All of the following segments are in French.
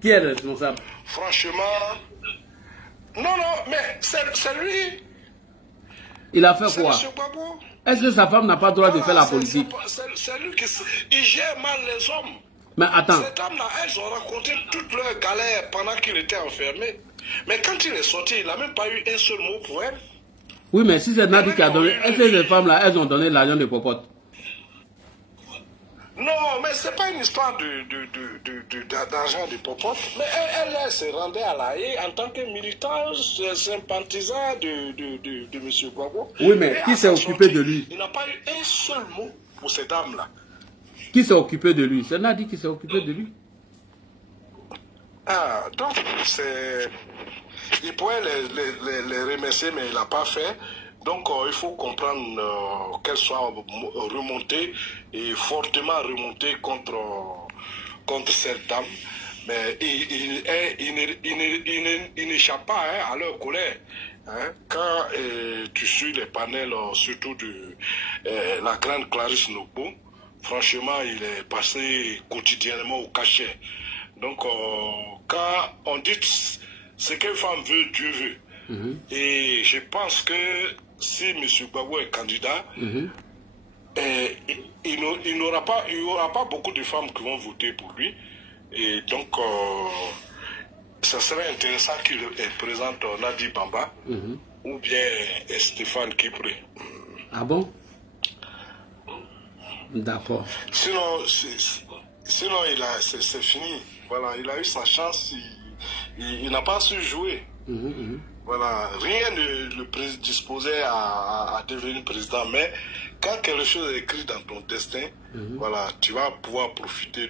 Qui est le responsable? Franchement, non, mais c'est lui. Il a fait quoi? Gbagbo. Est-ce que sa femme n'a pas le droit de faire la politique? C'est lui qui il gère mal les hommes. Mais attends. Ces dames-là, elles ont raconté toutes leurs galères pendant qu'il était enfermé. Mais quand il est sorti, il n'a même pas eu un seul mot pour elle. Oui, mais si c'est Nadi qui a donné, est-ce que ces femmes-là, elles ont donné l'argent de Popote? Non, mais c'est pas une histoire d'argent de Popote. Mais elle se rendait à la haie en tant que militante, sympathisant de M. Gbagbo. Oui, mais qui s'est occupé de lui? Il n'a pas eu un seul mot pour ces dames-là. Qui s'est occupé de lui? C'est Nadi qui s'est occupé de lui. Ah, donc, c'est... Il pourrait les remercier, mais il n'a pas fait. Donc, il faut comprendre qu'elle soit remontée et fortement remontée contre cette dame. Mais il n'échappe pas à leur colère. Hein. Quand tu suis les panels, surtout de la grande Clarisse Nogbo, franchement, il est passé quotidiennement au cachet. Donc, quand on dit ce qu'une femme veut, Dieu veut. Et je pense que si M. Gbagbo est candidat, il n'y aura pas beaucoup de femmes qui vont voter pour lui. Et donc, ça serait intéressant qu'il présente Nadi Bamba ou bien Stéphane Kipré. Ah bon? D'accord. Sinon c'est fini. Voilà, il a eu sa chance, il n'a pas su jouer. Voilà, rien ne le prédisposait à devenir président, mais quand quelque chose est écrit dans ton destin, voilà, tu vas pouvoir profiter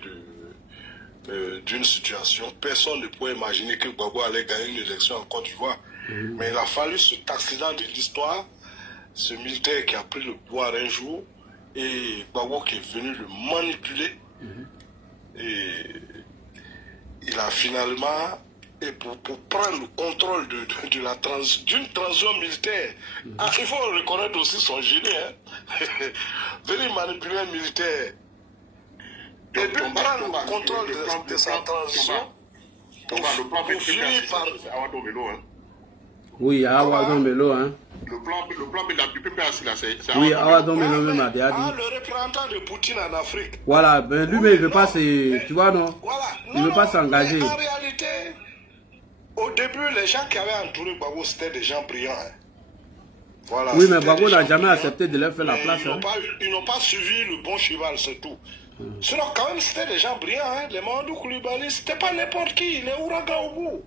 d'une situation. Personne ne pouvait imaginer que Gbagbo allait gagner une élection en Côte d'Ivoire. Mais il a fallu cet accident de l'histoire, ce militaire qui a pris le pouvoir un jour, et Gbagbo qui est venu le manipuler. Et il a finalement, et pour prendre le contrôle d'une transition militaire, il faut reconnaître aussi son génie. Hein. Venir manipuler un militaire et puis prendre le contrôle de sa transition. Le plan B, c'est Awado Melo. Oui, Awado Melo. Hein. Le plan B du PPAC, là, c'est oui, Awado Melo même a dit. Le représentant de Poutine en Afrique. Voilà, mais lui, mais il ne veut pas tu vois, non? Voilà. Il ne veut pas s'engager. En réalité, au début, les gens qui avaient entouré Gbagbo, c'était des gens brillants. Hein. Voilà, oui, mais Gbagbo n'a jamais accepté de leur faire la place. Ils n'ont pas suivi le bon cheval, c'est tout. Sinon, quand même, c'était des gens brillants. Hein. Les Mamadou Koulibaly, c'était pas n'importe qui. Les ouragans au bout.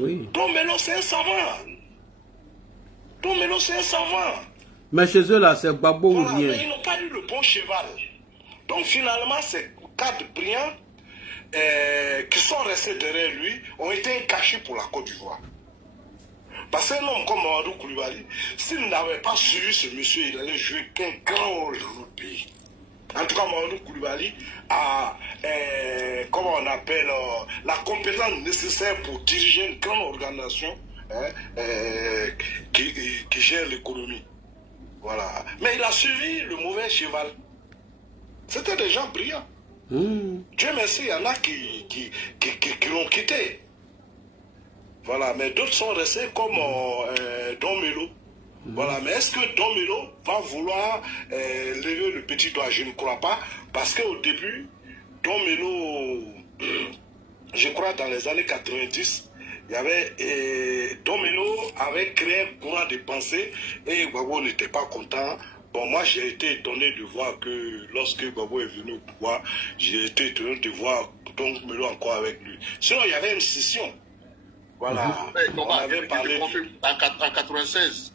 Oui. Don Melo, c'est un savant. Don Melo, c'est un savant. Mais chez eux, là, c'est Gbagbo ou rien. Mais ils n'ont pas eu le bon cheval. Donc, finalement, ces quatre brillants qui sont restés derrière lui ont été cachés pour la Côte d'Ivoire. Parce qu'un homme comme Mamadou Koulibaly, s'il n'avait pas suivi ce monsieur, il allait jouer qu'un grand rôle dans notre pays. En tout cas, Mamadou Koulibaly a, comment on appelle, la compétence nécessaire pour diriger une grande organisation qui gère l'économie. Voilà. Mais il a suivi le mauvais cheval. C'était des gens brillants. Dieu merci, il y en a qui l'ont quitté. Voilà, mais d'autres sont restés comme Don Melo. Voilà, mais est-ce que Don Melo va vouloir lever le petit doigt? Je ne crois pas, parce qu'au début, Don Melo, je crois dans les années 90, il y avait Don Melo avait créé un courant de pensée et Gbagbo n'était pas content. Bon, moi j'ai été étonné de voir que lorsque Gbagbo est venu au pouvoir, j'ai été étonné de voir Don Melo encore avec lui. Sinon, il y avait une scission. Voilà. On avait parlé en 96.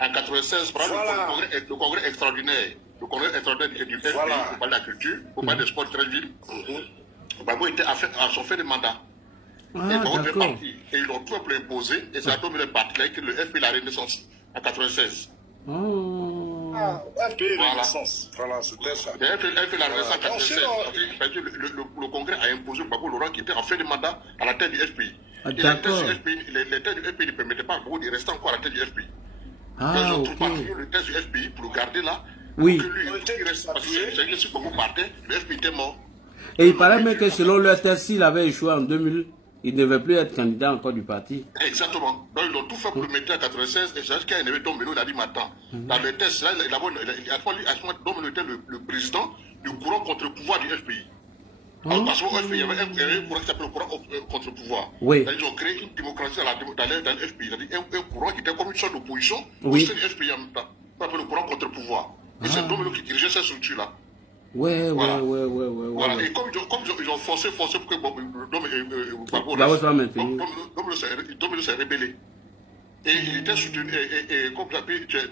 En 96, le congrès extraordinaire. Le congrès extraordinaire du FPI, pour parler de la culture, pour parler des sports très vite. Gbagbo était à son fait de mandat. Et Gbagbo est parti. Et ils l'ont tout imposé. Et c'est à Don Melo parti que le FPI la Renaissance en 96. FPI Renaissance. Voilà, c'était ça. Le FPI la Renaissance en 96. Le congrès a imposé Gbagbo Laurent qui était en fin de mandat à la tête du FPI. Et les têtes du FPI ne permettaient pas à Gbagbo de rester encore à la tête du FPI. Ils ont tout parti le test du FPI pour le garder là. Oui. C'est que Gbagbo partait, le FPI était mort. Et il paraît même que selon leur test, s'il avait échoué en 2000, il ne devait plus être candidat encore du parti. Exactement. Donc ils ont tout fait pour le mettre en 96. Et c'est qu'il y a un événement, il a dit maintenant. Dans le test, là, il a fallu Domino était le président du courant contre le pouvoir du FPI. Alors, parce qu'au FPI, il y avait un courant qui s'appelle le courant contre le pouvoir. Oui. Ils ont créé une démocratie dans le FPI. C'est-à-dire un courant qui était comme une sorte d'opposition oui. au sein du FPI en même temps. Ça s'appelle le courant contre le pouvoir. Et c'est Domino qui dirigeait cette structure-là. Ouais. Voilà. Et comme ils ont forcé pour que Domino s'est rébellé. Et il était soutenu, et comme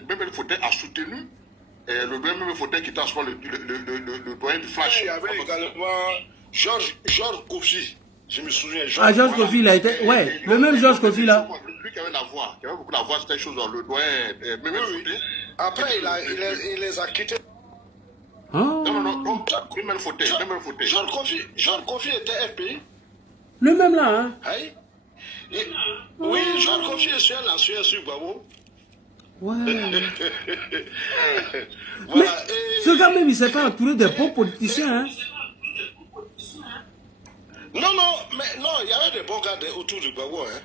même le Fauteuil a soutenu le même Fauteuil qui était à ce moment le doyen du Flash. Il y avait également Georges Kofi. Je me souviens. Georges Kofi, il a été. Ouais, le même Georges Kofi là. Lui qui avait la voix, qui avait beaucoup la voix, c'était une chose dans le doyen, même Fauteuil. Après, il les a quittés. Non, même Fauteuil. Georges Kofi était FPI. Le même là, hein? Oui, Georges Kofi est un ancien sur Gbagbo. Ouais. Voilà. Mais ce gars même, il s'est fait entourer des bons politiciens, hein? Non, il y avait des bons gars autour du Gbagbo, hein?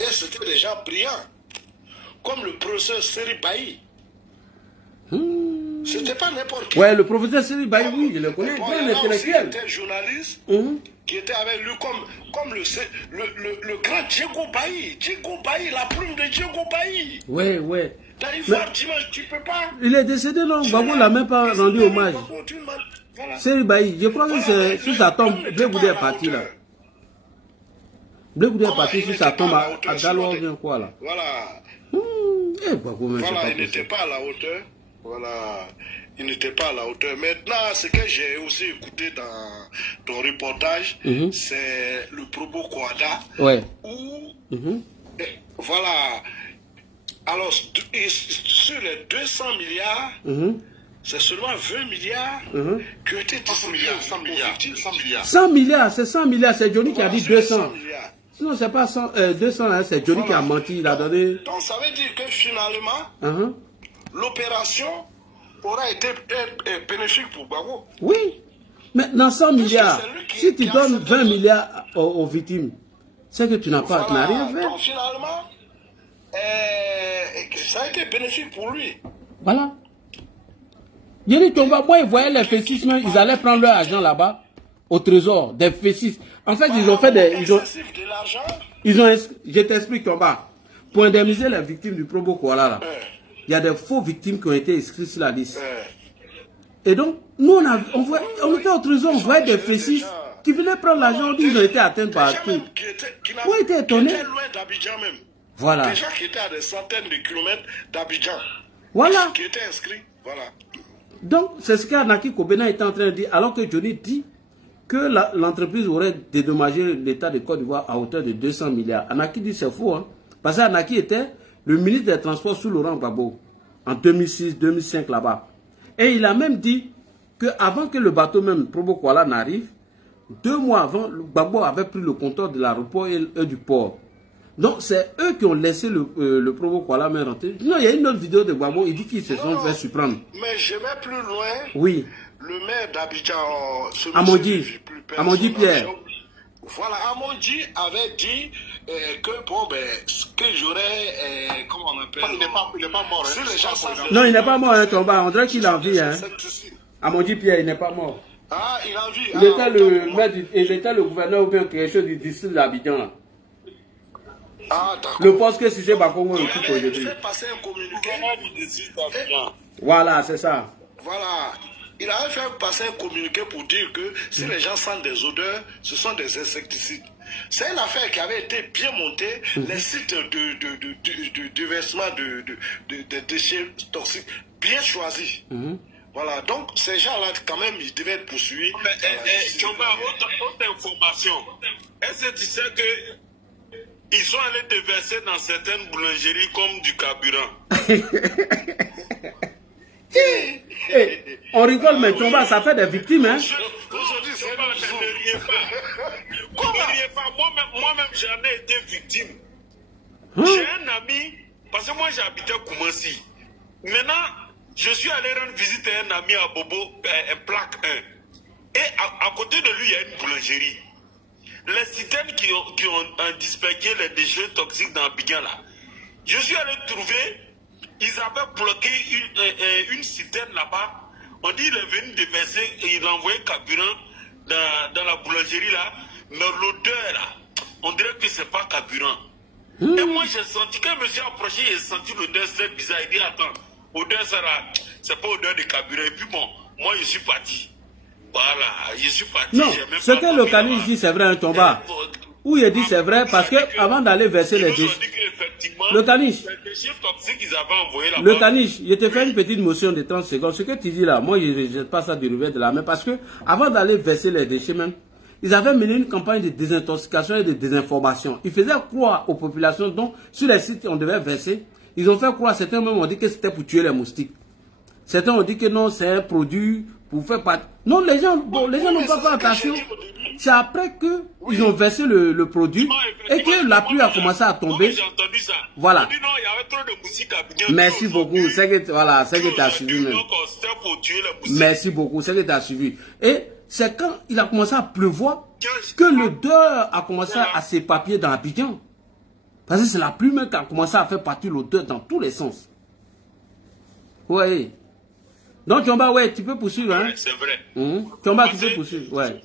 Et c'était des gens brillants. Comme le professeur Seri Bailly. C'était pas n'importe qui. Ouais, le professeur Seri Bailly, oui, je le connais, bien intellectuel. C'était un journaliste qui était avec lui comme le grand Diego Bailly. Diego Bailly, la plume de Diego Bailly. Ouais. Dimanche, tu peux pas. Il est décédé, non? Gbagbo l'a même pas rendu hommage. Voilà. Seri Bailly, je crois que c'est sur sa tombe, Blé Goudé est parti là. Blé Goudé est parti sur sa tombe à Galois, bien quoi là. Voilà. Voilà, il n'était pas à la hauteur. Voilà, il n'était pas à la hauteur. Maintenant, ce que j'ai aussi écouté dans ton reportage, c'est le Probo Kouada. Ouais. Voilà. Alors, sur les 200 milliards, c'est seulement 20 milliards qui ont été distribués. 100 milliards, c'est 100 milliards. C'est Johnny qui a dit 200. Sinon, c'est pas 200, hein, c'est Johnny qui a menti. Il a donné. Donc, ça veut dire que finalement, l'opération aura été bénéfique pour Gbagbo. Oui, mais dans 100 milliards, si tu donnes 20 milliards aux victimes, c'est que tu n'as pas rien fait. Donc finalement, ça a été bénéfique pour lui. Voilà. Johnny Tomba, moi, ils voyaient les fétiches, ils allaient prendre leur argent là-bas, au trésor, des fétiches. En fait, ils ont fait des... Je t'explique, Tomba. Pour indemniser les victimes du Probo Kouala, là. Il y a des faux victimes qui ont été inscrites sur la liste. Et donc, nous, on était au trésor, on voyait des fétiches qui venaient prendre l'argent, ils ont été atteints par tout. On était étonnés. Qui étaient loin d'Abidjan même. Voilà. Des gens qui étaient à des centaines de kilomètres d'Abidjan. Voilà. Qui étaient inscrits. Voilà. Donc, c'est ce qu'Anaki Kobena était en train de dire, alors que Johnny dit que l'entreprise aurait dédommagé l'État de Côte d'Ivoire à hauteur de 200 milliards. Anaki dit c'est faux, hein. Parce qu'Anaki était le ministre des Transports sous Laurent Gbagbo, en 2006-2005 là-bas. Et il a même dit qu'avant que le bateau même Probo Kouala n'arrive, 2 mois avant, Gbagbo avait pris le contrôle de l'aéroport et du port. Donc c'est eux qui ont laissé le Probo Kouala même rentrer. Non, il y a une autre vidéo de Gbagbo, il dit qu'ils se sont fait surprendre. Mais je vais plus loin. Oui. Le maire d'Abidjan, Amondi Pierre. Voilà, Amondi avait dit que bon, que j'aurais, comment on appelle. Il n'est pas mort. Non, il n'est pas mort, hein, Tomba. On dirait qu'il a envie, hein. Amondi Pierre, il n'est pas mort. Ah, il a envie. Il était le gouverneur ou bien quelque chose du district d'Abidjan. Ah, d'accord. Le poste que si c'est Bakongo et tout aujourd'hui. Il a fait passer un communiqué. Voilà, c'est ça. Voilà. Il avait fait passer un communiqué pour dire que si les gens sentent des odeurs, ce sont des insecticides. C'est une affaire qui avait été bien montée. Les sites de déversement de déchets toxiques, bien choisis. Voilà, donc ces gens-là, quand même, ils devaient être poursuivis. Mais, Chomba, autre information. Est-ce que tu sais que ils sont allés déverser dans certaines boulangeries comme du carburant? On rigole, mais Chomba, ça fait des victimes, hein. Aujourd'hui, c'est pas, ne riez pas. Moi-même, j'en ai été victime. J'ai un ami, parce que moi, j'habitais Koumassi. Maintenant, je suis allé rendre visite à un ami à Bobo, un plaque 1. Et à côté de lui, il y a une boulangerie. Les citernes qui ont dispersé les déchets toxiques dans Abidjan là. Je suis allé trouver, ils avaient bloqué une citerne là-bas. On dit qu'il est venu déverser et il a envoyé carburant dans la boulangerie là. Mais l'odeur là, on dirait que c'est pas carburant. Et moi j'ai senti, quand je me suis approché, j'ai senti l'odeur, c'est bizarre. Il dit attends, odeur ça là, c'est pas odeur de carburant. Et puis bon, moi je suis parti. Voilà, je suis parti. Non, ce que le caniche dit c'est vrai, un Tomba. Où il dit c'est vrai parce que avant d'aller verser les déchets, le caniche, je te fais une petite motion de 30 secondes. Ce que tu dis là, moi je ne jette pas ça du revers de la main parce que avant d'aller verser les déchets même, ils avaient mené une campagne de désintoxication et de désinformation. Ils faisaient croire aux populations, donc sur les sites on devait verser, ils ont fait croire, certains même ont dit que c'était pour tuer les moustiques. Certains ont dit que non, c'est un produit pour faire partie. Non, les gens n'ont pas fait attention. C'est après qu'ils ont versé le produit et que la pluie a commencé à tomber. J'ai entendu ça. Voilà. On dit non, il y avait trop de moustiques à Abidjan. Merci beaucoup. C'est que tu as suivi même. Merci beaucoup. C'est que tu as suivi. Et c'est quand il a commencé à pleuvoir que l'odeur a commencé à s'épapier dans Abidjan. Parce que c'est la pluie même qui a commencé à faire partir l'odeur dans tous les sens. Oui. Donc, Tomba, ouais, tu peux poursuivre, hein? C'est vrai. Tomba, tu peux poursuivre, ouais.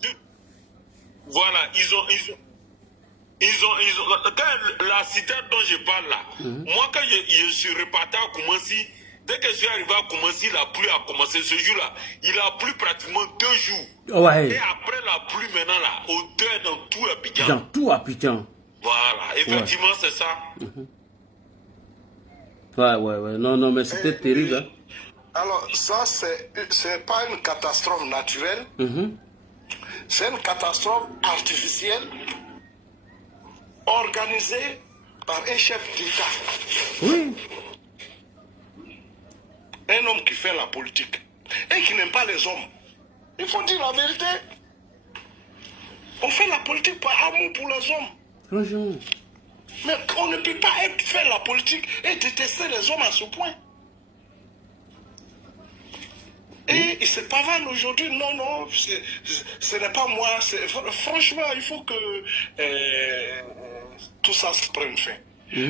Voilà, ils ont quand la citerne dont je parle là, moi quand je suis reparti à Koumassi, dès que je suis arrivé à Koumassi, la pluie a commencé ce jour-là. Il a plu pratiquement 2 jours. Ouais. Et après la pluie maintenant là, odeur dans tout Abidjan. Dans tout Abidjan. Voilà, effectivement c'est ça. Ouais. Non, mais c'était terrible, hein. Alors, ça, c'est pas une catastrophe naturelle. C'est une catastrophe artificielle organisée par un chef d'État. Oui. Un homme qui fait la politique et qui n'aime pas les hommes. Il faut dire la vérité. On fait la politique par amour pour les hommes. Bonjour. Mais on ne peut pas faire la politique et détester les hommes à ce point. Et il se pavane aujourd'hui, non, ce n'est pas moi. Franchement, il faut que tout ça se prenne fin.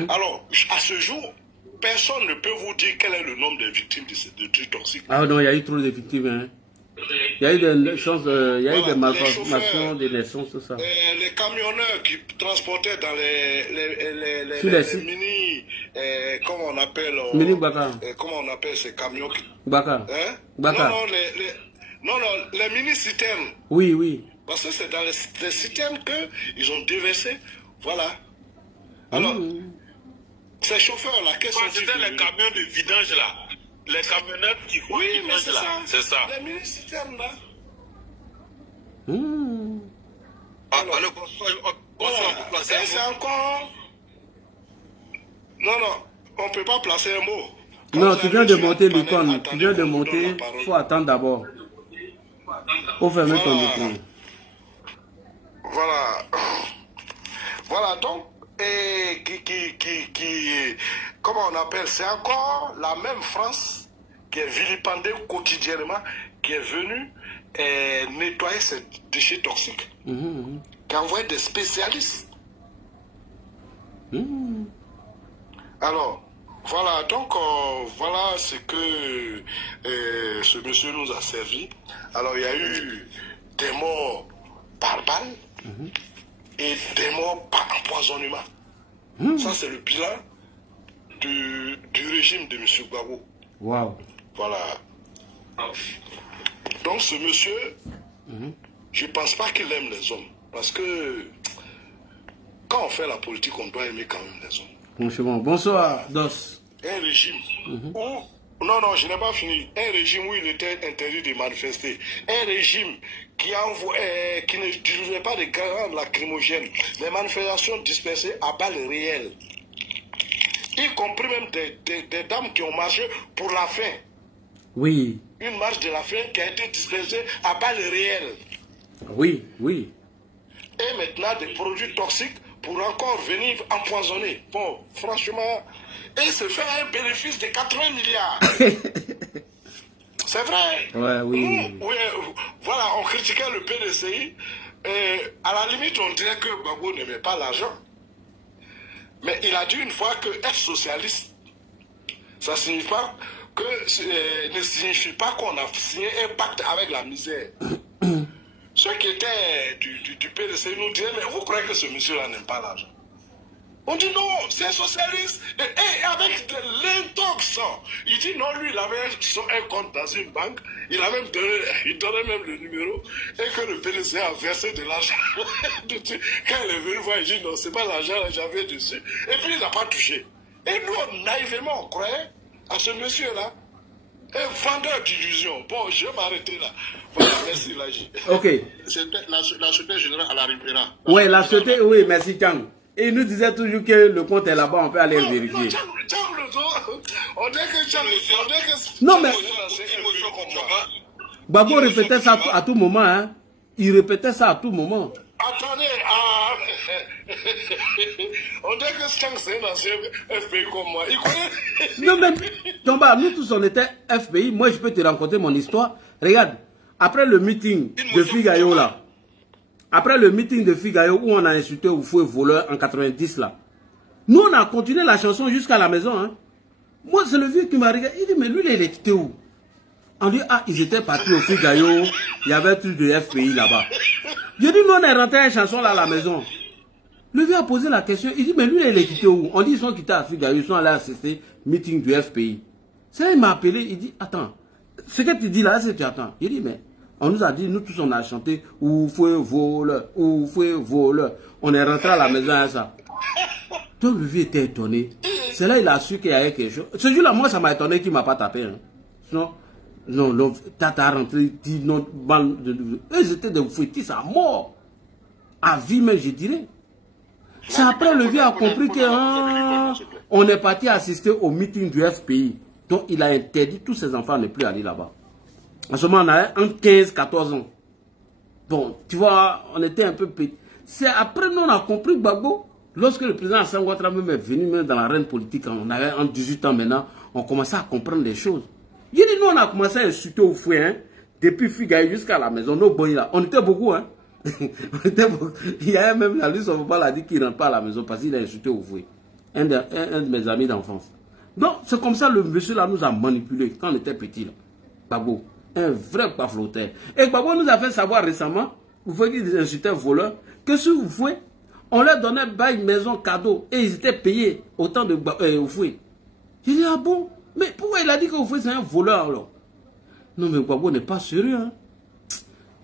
Alors, à ce jour, personne ne peut vous dire quel est le nombre de victimes de trucs toxiques. Ah non, il y a eu trop de victimes, hein. Il y a eu des naissances, il y a eu des malformations, des naissances, tout ça. Les camionneurs qui transportaient dans les mini, comment on appelle, mini Baka. Comment on appelle ces camions Baka. Hein? Baka. Non, les mini citernes. Oui. Parce que c'est dans les citernes qu'ils ont déversé. Voilà. Alors, ces chauffeurs-là, qu'est-ce que c'était les camions de vidange là. Les camionnettes qui font vidange là. C'est ça. Les mini citernes là. Alors, c'est encore. Non, on ne peut pas placer un mot. Non, tu viens de monter l'icône. Tu viens de monter. Il faut attendre d'abord. Il faut fermer ton icône. Voilà, donc, comment on appelle, c'est encore la même France qui est vilipendée quotidiennement, qui est venue nettoyer ces déchets toxiques, qui a envoyé des spécialistes. Alors, voilà, donc, voilà ce que ce monsieur nous a servi. Alors, il y a eu des morts par balle et des morts par empoisonnement. Ça, c'est le bilan du régime de M. Gbagbo. Wow. Voilà. Donc, ce monsieur, je ne pense pas qu'il aime les hommes. Parce que quand on fait la politique, on doit aimer quand même les hommes. Bonsoir, Dos. Un régime où... Non, je n'ai pas fini. Un régime où il était interdit de manifester. Un régime qui n'utilisait pas de gaz lacrymogènes. Les manifestations dispersées à balles réelles. Y compris même des dames qui ont marché pour la faim. Oui. Une marche de la faim qui a été dispersée à balles réelles. Oui. Et maintenant des produits toxiques pour encore venir empoisonner. Bon, franchement, et se faire un bénéfice de 80 milliards. C'est vrai. Ouais, oui. Oui, voilà, on critiquait le PDCI. À la limite, on dirait que Gbagbo n'aimait pas l'argent. Mais il a dit une fois que être socialiste, ça signifie pas que, ne signifie pas qu'on a signé un pacte avec la misère. Ceux qui étaient du PDCI nous disaient, mais vous croyez que ce monsieur-là n'aime pas l'argent? On dit non, c'est un socialiste. Et avec de l'intox, il dit non, lui, il avait un compte dans une banque, il donnait même le numéro, et que le PDC a versé de l'argent. Quand il est venu voir, il dit non, c'est pas l'argent, j'avais dessus. Et puis il n'a pas touché. Et nous, naïvement, on croyait à ce monsieur-là, un vendeur d'illusions. Bon, je vais m'arrêter là. Voilà, merci, Laji. Ok. La Société Générale à la Rivera. Oui, la Société, oui, merci, Tchang. Et il nous disait toujours que le compte est là-bas, on peut aller vérifier. On dit que non, mais Gbagbo répétait ça à tout moment. Hein. Il répétait ça à tout moment. Attendez, on dit que c'est un ancien FPI comme moi. Il connaît. Non, mais Tomba, nous tous on était FPI. Moi, je peux te raconter mon histoire. Regarde, après le meeting de Figayo là. Après le meeting de Figayo où on a insulté Oufoué voleur en 90 là, nous on a continué la chanson jusqu'à la maison. Hein. Moi c'est le vieux qui m'a regardé, il dit mais lui il est quitté où? On dit ah ils étaient partis au Figayo, il y avait un truc de FPI là-bas. J'ai dit nous on est rentré une chanson là à la maison. Le vieux a posé la question, il dit mais lui il est quitté où? On dit ils sont quittés à Figayo, ils sont allés assister meeting du FPI. Ça il m'a appelé, il dit attends, ce que tu dis là c'est que tu attends. Il dit mais on nous a dit, nous tous on a chanté Oufoué voleur, Oufoué voleur. On est rentré à la maison à ça. Donc le vieux était étonné. C'est là il a su qu'il y avait quelque chose. Ce jour-là, moi ça m'a étonné qu'il ne m'a pas tapé. Hein. Sinon, non, t'as rentré, dit non, ils étaient des fouettis à mort. À vie même, je dirais. C'est après le vieux a compris que on est parti assister au meeting du FPI. Donc il a interdit tous ses enfants à ne plus aller là-bas. En ce moment, on avait entre 15 et 14 ans. Bon, tu vois, on était un peu petit. C'est après nous, on a compris Gbagbo. Lorsque le président Assane Ouattara même est venu même dans l'arène politique, on avait en 18 ans maintenant, on commençait à comprendre les choses. Il dit, nous, on a commencé à insulter au fouet, hein, depuis Figayo jusqu'à la maison. Nos bons, là. On était beaucoup, hein. On était beaucoup. Il y a même la liste, on a dit qu'il ne rentre pas à la maison parce qu'il a insulté au fouet. Un de mes amis d'enfance. Donc, c'est comme ça le monsieur là nous a manipulés quand on était petit, là. Gbagbo. Un vrai pafloteur. Et Gbagbo nous a fait savoir récemment, vous voyez qu'ils insultaient voleurs, que si vous fouez, on leur donnait bail maison cadeau et ils étaient payés autant de Oufoué. J'ai dit, ah bon? Mais pourquoi il a dit que Oufoué c'est un voleur alors? Non mais Gbagbo n'est pas sérieux. Hein?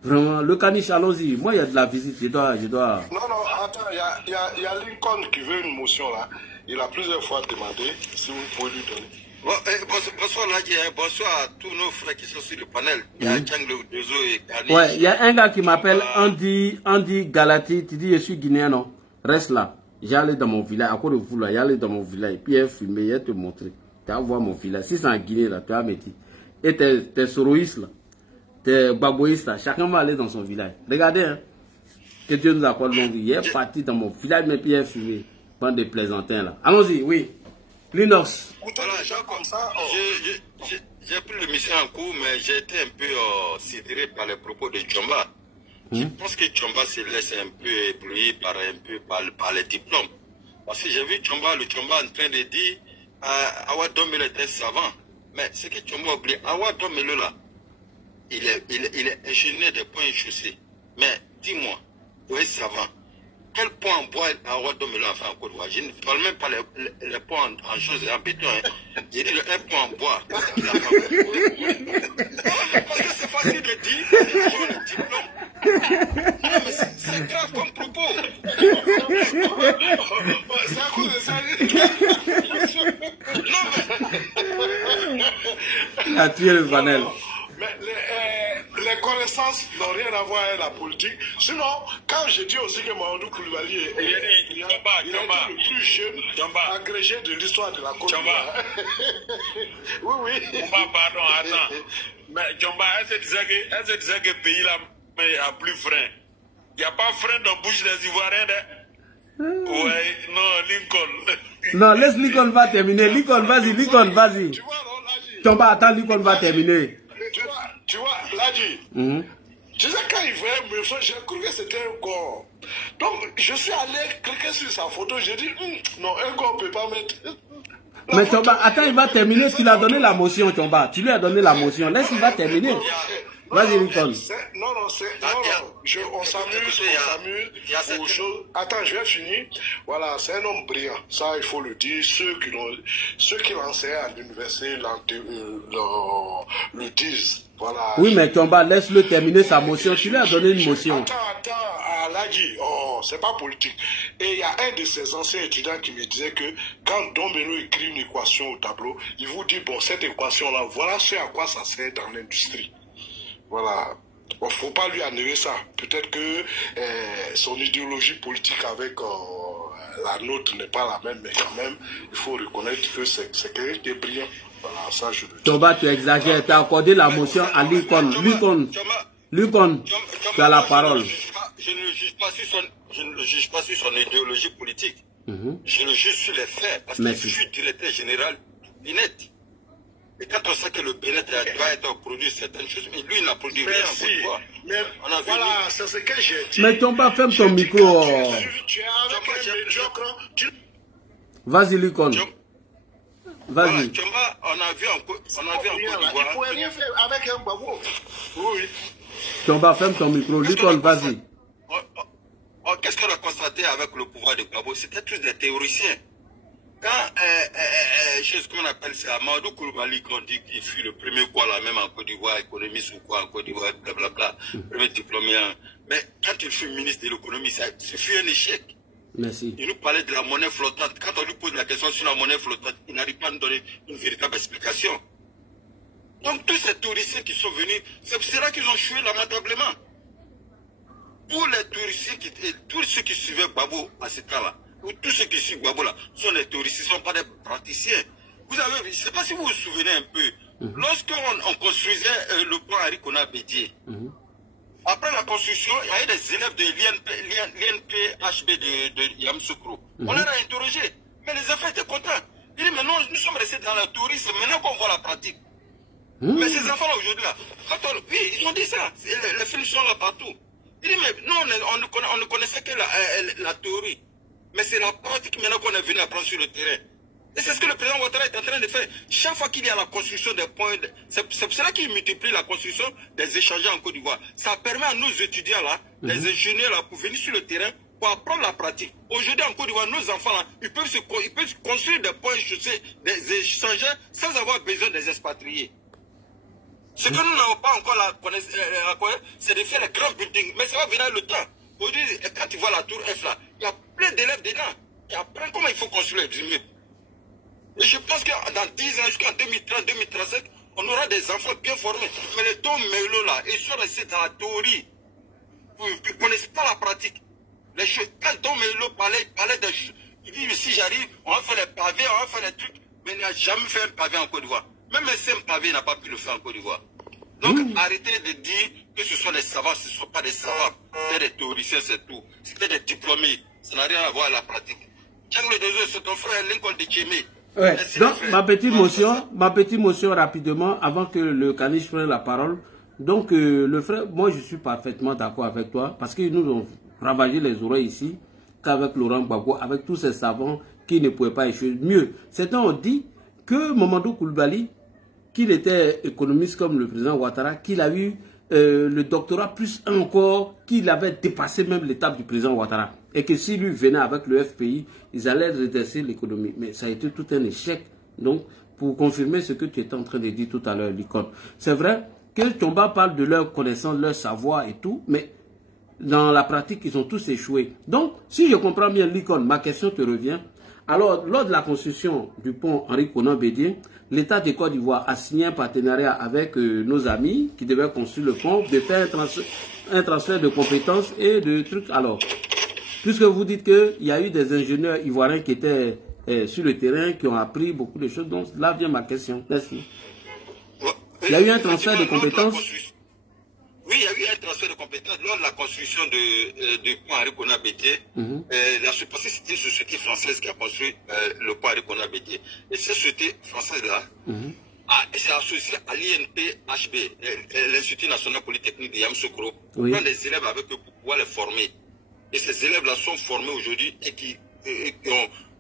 Vraiment, le caniche, allons-y. Moi il y a de la visite, je dois... Non, attends, il y a Lincoln qui veut une motion là. Il a plusieurs fois demandé si vous pouvez lui donner. Bonsoir Nadji, bonsoir à tous nos frères qui sont sur le panel. Il y a Tchang Dezo et Kani. Ouais, il y a un gars qui m'appelle Andy Galati. Tu dis je suis guinéen, non? Reste là. J'allais dans mon village, à cause de vous là, j'allais dans mon village. Puis il a filmé, il a te montrer. Tu vas voir mon village. Si c'est en Guinée là, tu vas me dire. Et tes soroïstes là, tes baboïstes là, chacun va aller dans son village. Regardez, hein. Que Dieu nous accorde longue vie. Il est parti dans mon village, mais puis il a filmé. Bande de plaisantins là. Allons-y, oui. Linux. Voilà, comme ça, j'ai pris l'émission en cours, mais j'ai été un peu sidéré par les propos de Djomba. Je pense que Djomba se laisse un peu éblouir par les diplômes. Parce que j'ai vu Djomba en train de dire Awa Domelo était savant. Mais ce que Djomba oublie, Awa Domelo là, il est ingénieur des points chaussés. Mais dis-moi, vous êtes savant. Quel point en bois Awa Domelo a fait en Côte d'Ivoire? Je ne parle même pas les points en choses en béton. Hein. J'ai dit un point en bois. Parce que c'est facile de dire, ils ont le diplôme. Non, mais c'est grave comme propos. C'est à cause de ça. Non, mais... Il a tué le Vanel. Mais les connaissances n'ont rien à voir avec la politique. Sinon, quand je dis aussi que Mamadou Koulibaly est le plus jeune agrégé de l'histoire de la Côte d'Ivoire. Oui. Pardon, attends. Mais Djomba, elle se disait que le pays là a plus frein. Il n'y a pas frein dans la bouche des Ivoiriens. Ouais, non, Lincoln. Non, laisse Lincoln va terminer. Lincoln, vas-y, Lincoln, vas-y. Tu vois, non, Ladji. Tomba, attends, Lincoln va terminer. Tu vois, Ladji. Tu sais, quand il voyait me faire, j'ai cru que c'était un corps. Donc, je suis allé cliquer sur sa photo, j'ai dit, non, un corps ne peut pas mettre. Mais Tomba, attends, il va terminer. Tu lui as donné la motion, Tomba. Tu lui as donné la motion. Laisse, il va terminer. Vas-y, Lincoln. On s'amuse aux choses. Attends, je vais finir. Voilà, c'est un homme brillant. Ça, il faut le dire. Ceux qui l'enseignaient à l'université le disent. Voilà. Oui, mais Tomba, laisse-le terminer sa motion. Tu lui as donné une motion. Attends, Ladji, c'est pas politique. Et il y a un de ces anciens étudiants qui me disait que quand Dombeno écrit une équation au tableau, il vous dit, bon, cette équation-là, voilà ce à quoi ça sert dans l'industrie. Voilà. Bon, faut pas lui annuler ça. Peut-être que son idéologie politique avec la nôtre n'est pas la même, mais quand même, il faut reconnaître que c'est quelqu'un qui est brillant. Voilà, ça je le dis. Tomba, tu exagères. Tu as accordé la motion à Lincoln. Lincoln, tu as la parole. Je ne le juge pas sur son idéologie politique. Je le juge sur les faits. Parce que je suis directeur général du Bénin. Et quand on sait que le Bénin doit être produit certaines choses, mais lui, il n'a produit rien. Mais voilà, c'est ce que j'ai dit. Mais Tomba, ferme ton micro. Vas-y, Lincoln. Vas-y. Tomba, on a vu en Côte d'Ivoire. Il ne pouvait rien faire avec un babo. Oui. Tomba, ferme ton micro. Lincoln, vas-y. Qu'est-ce qu'on a constaté avec le pouvoir de Gbagbo? C'était tous des théoriciens. Quand, comment on appelle ça, Amadou Koulibaly, qu'on dit qu'il fut le premier quoi là, même en Côte d'Ivoire, économiste ou quoi en Côte d'Ivoire, blablabla, premier diplômé. Mais quand il fut ministre de l'économie, ce fut un échec. Merci. Il nous parlait de la monnaie flottante. Quand on lui pose la question sur la monnaie flottante, il n'arrive pas à nous donner une véritable explication. Donc tous ces touristes qui sont venus, c'est là qu'ils ont chué lamentablement. Tous les touristes, tous ceux qui suivaient Gbagbo à ce temps-là, ou tous ceux qui suivent Gbagbo là, sont des touristes, ils ne sont pas des praticiens. Vous avez, je ne sais pas si vous vous souvenez un peu, lorsqu'on construisait le pont Henri Konan Bédié, après la construction, il y avait des élèves de l'INPHB de Yamoussoukro. On les a interrogés, mais les enfants étaient contents. Ils disent, mais non, nous sommes restés dans le tourisme, maintenant qu'on voit la pratique. Mais ces enfants-là aujourd'hui, oui, ils ont dit ça, les films sont là partout. Ils disent, mais non, on ne connaissait que la théorie. Mais c'est la pratique maintenant qu'on est venu apprendre sur le terrain. Et c'est ce que le président Ouattara est en train de faire. Chaque fois qu'il y a la construction des points, c'est pour cela qu'il multiplie la construction des échangeurs en Côte d'Ivoire. Ça permet à nos étudiants là, les ingénieurs là, pour venir sur le terrain, pour apprendre la pratique. Aujourd'hui en Côte d'Ivoire, nos enfants là, ils peuvent construire des points chaussés, des échangeurs, sans avoir besoin des expatriés. Ce que nous n'avons pas encore la connaissance, c'est de faire les grands buildings. Mais ça va venir le temps. Aujourd'hui, quand tu vois la tour F là, il y a plein d'élèves dedans. Qui apprennent comment il faut construire les immeubles. Et je pense que dans 10 ans, jusqu'en 2030, 2035, on aura des enfants bien formés. Mais les Tom Melo là, ils sont restés dans la théorie. Vous ne connaissez pas la pratique. Les choses, quand Tom Melo parlait de choses, il dit, mais si j'arrive, on va faire les pavés, on va faire les trucs. Mais il n'a jamais fait un pavé en Côte d'Ivoire. Même un simple pavé n'a pas pu le faire en Côte d'Ivoire. Donc arrêtez de dire que ce sont des savants, ce ne sont pas des savants. C'était des théoriciens, c'est tout. C'était des diplômés. Ça n'a rien à voir avec la pratique. Tchanglo Dozo, c'est ton frère Lincoln de Tchémé. Ouais. Donc, ma petite motion rapidement, avant que le caniche prenne la parole. Donc, le frère, moi, je suis parfaitement d'accord avec toi, parce qu'ils nous ont ravagé les oreilles ici, qu'avec Laurent Gbagbo, avec tous ces savants qui ne pouvaient pas échouer. Mieux, certains ont dit que Mamadou Koulibaly, qu'il était économiste comme le président Ouattara, qu'il a eu le doctorat plus encore, qu'il avait dépassé même l'étape du président Ouattara. Et que si lui venait avec le FPI, ils allaient redresser l'économie. Mais ça a été tout un échec. Donc, pour confirmer ce que tu étais en train de dire tout à l'heure, Lincoln. C'est vrai que Tomba parle de leur connaissance, leur savoir et tout, mais dans la pratique, ils ont tous échoué. Donc, si je comprends bien, Lincoln, ma question te revient. Alors, lors de la construction du pont Henri Konan Bédié, l'État de Côte d'Ivoire a signé un partenariat avec nos amis qui devaient construire le pont, de faire un transfert de compétences et de trucs. Alors, puisque vous dites qu'il y a eu des ingénieurs ivoiriens qui étaient sur le terrain, qui ont appris beaucoup de choses, donc là vient ma question. Merci. Il y a eu un transfert de compétences. Oui, il y a eu un transfert transfert de compétences. Lors de la construction du pont Henri Konan Bédié, la supposée c'était une société française qui a construit le pont Henri Konan Bédié. Et cette société française-là s'est associée à l'INPHB, l'Institut National Polytechnique de Yamoussoukro, pour prendre des élèves avec eux pour pouvoir les former. Et ces élèves-là sont formés aujourd'hui et qui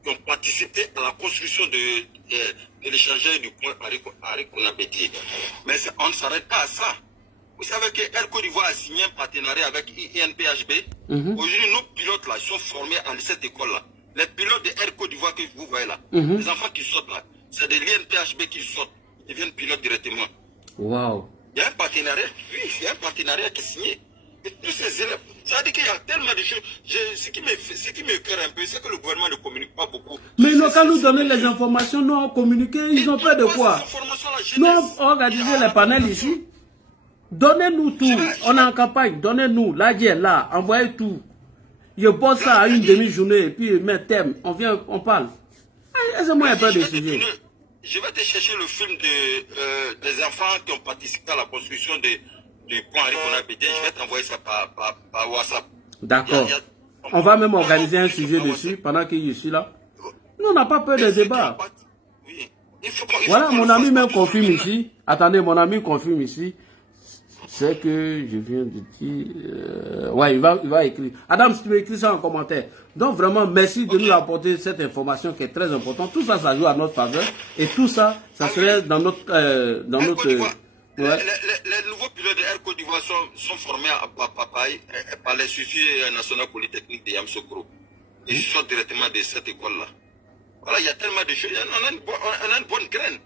ont participé à la construction de l'échangeur du pont Henri Konan Bédié. Mais on ne s'arrête pas à ça. Vous savez que Air Côte d'Ivoire a signé un partenariat avec INPHB. Aujourd'hui, nos pilotes là sont formés à cette école-là. Les pilotes de Air Côte d'Ivoire que vous voyez là, les enfants qui sortent là, c'est de l'INPHB qui sortent, ils deviennent pilotes directement. Waouh. Il y a un partenariat, oui, il y a un partenariat qui est signé. Et tous ces élèves, ça veut dire qu'il y a tellement de choses. Ce qui me cœur un peu, c'est que le gouvernement ne communique pas beaucoup. Mais ils n'ont qu'à nous donner les informations, non communiquer, ils ont peur de quoi? Non, organisez les panels ici. Donnez-nous tout. On est en campagne, donnez-nous. Là, là, envoyez tout. Je bosse ça à une demi-journée et puis met thème. On vient, on parle. Laissez-moi un peu de sujet. Je vais te chercher le film des enfants qui ont participé à la construction du pont Henri Konan Bédié. Je vais t'envoyer ça par WhatsApp. D'accord. On va même organiser un sujet dessus pendant que je suis là. Nous, on n'a pas peur de débat. Voilà, mon ami même confirme ici. Attendez, mon ami confirme ici. C'est que je viens de dire... ouais, il va écrire. Adam, si tu veux écrire ça en commentaire. Donc vraiment, merci de nous apporter cette information qui est très importante. Tout ça, ça joue à notre faveur. Et tout ça, ça serait dans notre... Les nouveaux pilotes de Air Côte d'Ivoire sont formés par l'Institut National Polytechnique de Yamoussoukro. Ils sortent directement de cette école-là. Voilà, il y a tellement de choses. On a une bonne graine.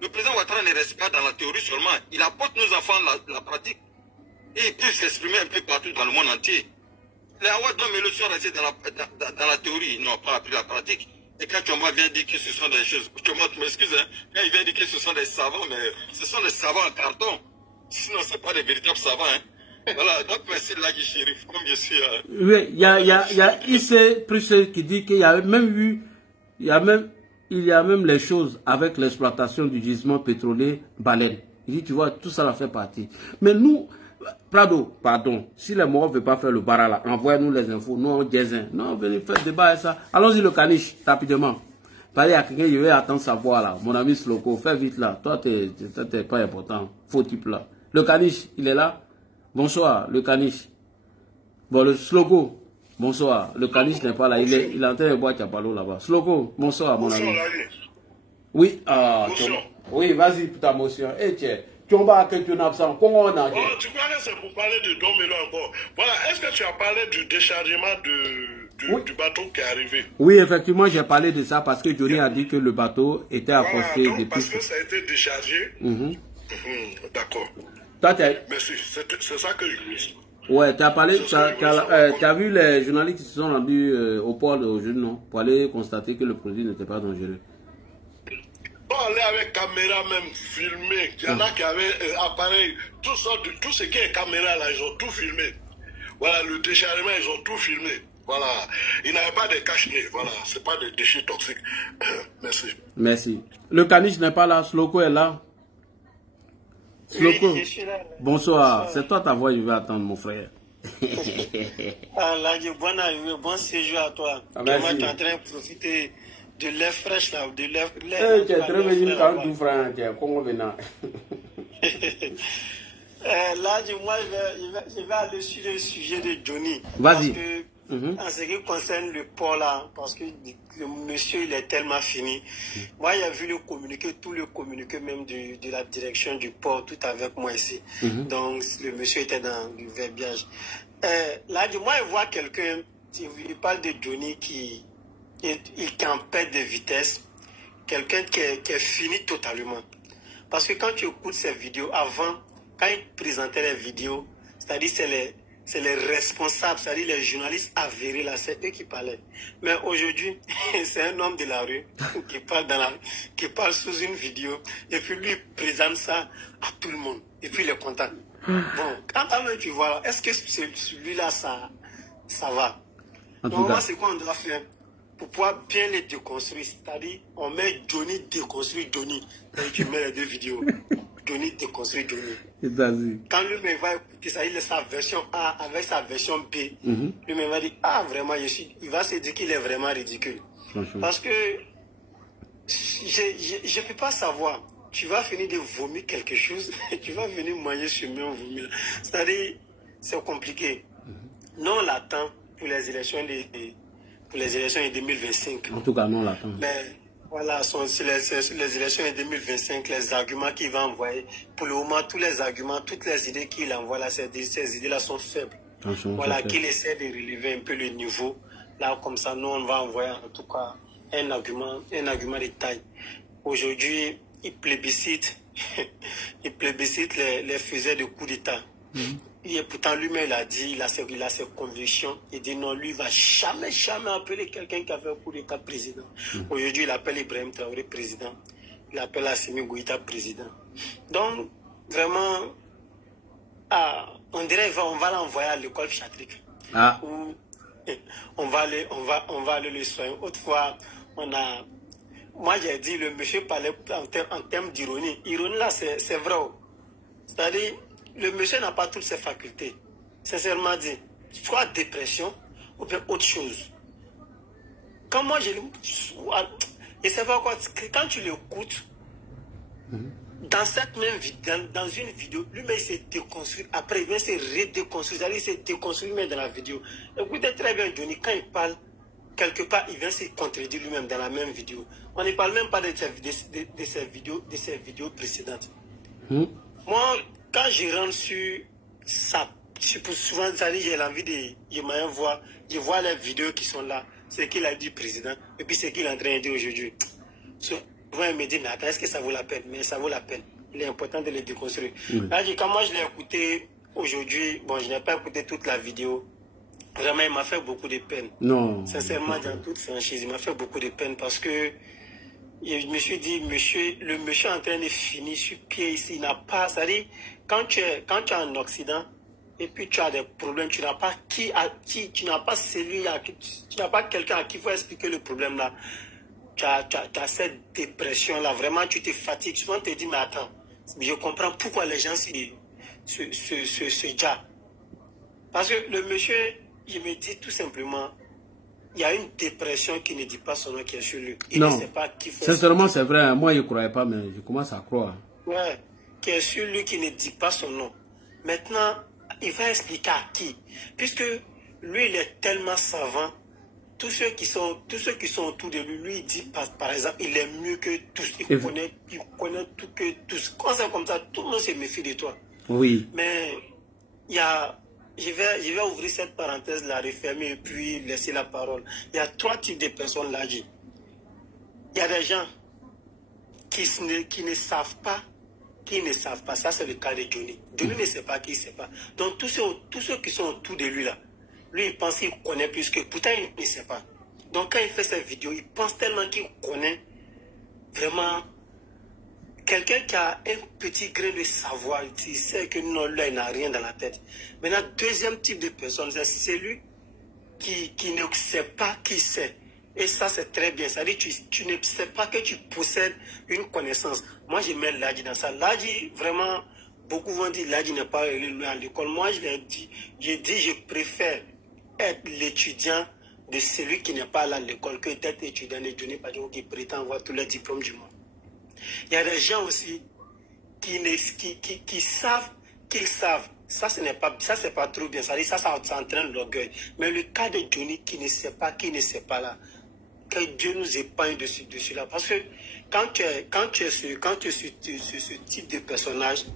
Le président Ouattara ne reste pas dans la théorie seulement. Il apporte nos enfants la pratique. Et ils peuvent s'exprimer un peu partout dans le monde entier. Les Awadom et le sont restés dans la théorie. Ils n'ont pas appris la pratique. Et quand Choma vient dire que ce sont des choses... Choma, tu m'excuses, hein. Quand il vient dire que ce sont des savants, mais ce sont des savants en carton. Sinon, ce n'est pas des véritables savants, hein. Voilà, donc merci Lagui Chérif, comme je suis... Oui, il y a Issé Prissé qui dit qu'il y a même eu... Il y a même les choses avec l'exploitation du gisement pétrolier baleine. Il dit, tu vois, tout ça va faire partie. Mais nous, Prado, pardon, si les morts ne veulent pas faire le bara là, envoyez-nous les infos, nous on diésine. Non, venez faire débat et ça. Allons-y le caniche, rapidement. Parlez à quelqu'un, je vais attendre sa voix là. Mon ami Sloko, fais vite là. Toi, t'es pas important. Faux type là. Le caniche, il est là. Bonsoir, le caniche. Bon, le Sloko. Bonsoir. Le caniche n'est pas là. Il est en train de boire Tchapalo là-bas. Sloko, bonsoir, mon ami. Oui, oui, vas-y pour ta motion. Eh, tiens, tu vas que tu es absent. Comment on a dit? Tu crois que c'est pour parler de Domelo encore? Voilà, est-ce que tu as parlé du déchargement du bateau qui est arrivé? Oui, effectivement, j'ai parlé de ça parce que Johnny a dit que le bateau était accosté depuis. Parce que ça a été déchargé. D'accord. Merci, c'est ça que je dis. Ouais, tu as parlé, tu as vu les journalistes qui se sont rendus au port aujourd'hui, non? Pour aller constater que le produit n'était pas dangereux. Bon, aller avec caméra même filmé. Il y en a qui avaient appareil, tout ce qui est caméra là, ils ont tout filmé. Voilà, le déchargement, ils ont tout filmé. Voilà, il n'avait pas de cache-nez. Voilà, c'est pas des déchets toxiques. Merci. Merci. Le caniche n'est pas là, Sloko est là. Sloko, oui, bonsoir. C'est toi ta voix, je vais attendre mon frère. Bon séjour à toi. Merci. Tu es en train de profiter de l'air fraîche là, de l'air. Tu es très venu quand tout frère, comment venant. Là, moi, je vais aller sur le sujet de Johnny. Vas-y. En ce qui concerne le port là, parce que le monsieur il est tellement fini. Moi, j'ai vu tout le communiqué même de la direction du port, tout avec moi ici. Donc, le monsieur était dans le verbiage. Là, moi, je vois quelqu'un, il parle de Johnny qui est en perte de vitesse. Quelqu'un qui est fini totalement. Parce que quand tu écoutes ces vidéos, avant, quand il présentait les vidéos, c'est-à-dire c'est les responsables, c'est-à-dire les journalistes avérés là, c'est eux qui parlaient. Mais aujourd'hui, c'est un homme de la rue qui parle sous une vidéo et puis lui présente ça à tout le monde et puis il est content. Bon, quand tu vois, est-ce que celui-là, ça va? Donc, moi, c'est quoi on doit faire pour pouvoir bien les déconstruire? C'est-à-dire, on met Johnny déconstruit Johnny. Et tu mets les deux vidéos. Johnny déconstruit Johnny. Quand lui-même va écouter ça, il a sa version A avec sa version B. Lui-même va dire, ah vraiment, il va se dire qu'il est vraiment ridicule. Parce que je ne peux pas savoir. Tu vas finir de vomir quelque chose et tu vas venir manger sur mon vomi. C'est-à-dire, c'est compliqué. Non, on l'attend pour les élections de 2025. En tout cas, non, on l'attend. Mais voilà, les élections de 2025, les arguments qu'il va envoyer. Pour le moment, tous les arguments, toutes les idées qu'il envoie là, ces idées-là sont faibles. Voilà, qu'il essaie de relever un peu le niveau. Là, comme ça, nous, on va envoyer en tout cas un argument de taille. Aujourd'hui, il plébiscite les fusées de coup d'État. Et pourtant, lui-même, il a dit, il a ses convictions. Il dit non, lui, il ne va jamais appeler quelqu'un qui a fait un coup d'État président. Aujourd'hui, il appelle Ibrahim Traoré président. Il appelle Assimi Goïta président. Donc, vraiment, on dirait on va l'envoyer à l'école psychiatrique. Où on va aller le soigner. Autrefois, moi, j'ai dit, le monsieur parlait en termes d'ironie. Ironie, là, c'est vrai. C'est-à-dire, le monsieur n'a pas toutes ses facultés. Sincèrement dit, soit dépression ou bien autre chose. Quand moi, et c'est pas quoi, quand tu l'écoutes, dans cette même vidéo, dans une vidéo, lui-même il s'est déconstruit. Après, il vient se redéconstruire. C'est-à-dire, il s'est déconstruit même dans la vidéo. Écoutez très bien, Johnny, quand il parle, quelque part, il vient se contredire lui-même dans la même vidéo. On ne parle même pas de ces vidéos précédentes. Moi, quand je rentre sur ça, souvent, j'ai l'envie de je vois les vidéos qui sont là, ce qu'il a dit président, et puis ce qu'il est en train de dire aujourd'hui. Souvent, il me dit, mais attends, est-ce que ça vaut la peine? Mais ça vaut la peine. Il est important de le déconstruire. Là, quand moi, je l'ai écouté aujourd'hui, bon, je n'ai pas écouté toute la vidéo. Vraiment, il m'a fait beaucoup de peine. Non. Sincèrement, dans toute franchise, il m'a fait beaucoup de peine parce que je me suis dit, le monsieur est en train de finir sur pied ici. Il n'a pas, c'est-à-dire, quand tu es en Occident et puis tu as des problèmes, tu n'as pas tu n'as pas quelqu'un à qui il faut expliquer le problème là. Tu as cette dépression là, vraiment tu te fatigues. Souvent tu te dis, mais attends, je comprends pourquoi les gens se jappent. Parce que le monsieur, il me dit tout simplement, il y a une dépression qui ne dit pas son nom qui est sur lui. Il ne sait pas qui faut. Sincèrement, c'est vrai. Moi, je ne croyais pas, mais je commence à croire. Ouais, qui est sur lui qui ne dit pas son nom. Maintenant, il va expliquer à qui. Puisque lui, il est tellement savant. Tous ceux qui sont autour de lui, il dit, par exemple, il est mieux que tous. Il connaît tout que tous. Quand c'est comme ça, tout le monde se méfie de toi. Oui. Mais il y a... Je vais ouvrir cette parenthèse, la refermer et puis laisser la parole. Il y a 3 types de personnes là. Il y a des gens qui ne savent pas. Ça, c'est le cas de Johnny. Johnny ne sait pas qui ne sait pas. Donc, tous ceux qui sont autour de lui là, lui, il pense qu'il connaît plus que... Pourtant, il ne sait pas. Donc, quand il fait cette vidéo, il pense tellement qu'il connaît vraiment... Quelqu'un qui a un petit grain de savoir, il sait que non, là, il n'a rien dans la tête. Maintenant, deuxième type de personne, c'est celui qui ne sait pas qui c'est. Et ça, c'est très bien. C'est-à-dire que tu ne sais pas que tu possèdes une connaissance. Moi, je mets Ladji dans ça. Ladji, vraiment, beaucoup vont dire Ladji n'est pas allé à l'école. Moi, je préfère être l'étudiant de celui qui n'est pas allé à l'école que d'être étudiant de Johnny Badiou qui prétend avoir tous les diplômes du monde. Il y a des gens aussi qui savent qu'ils savent. Ça, c'est pas trop bien. Ça entraîne l'orgueil. Mais le cas de Johnny qui ne sait pas là, que Dieu nous épargne dessus là. Parce que quand tu es ce type de personnage,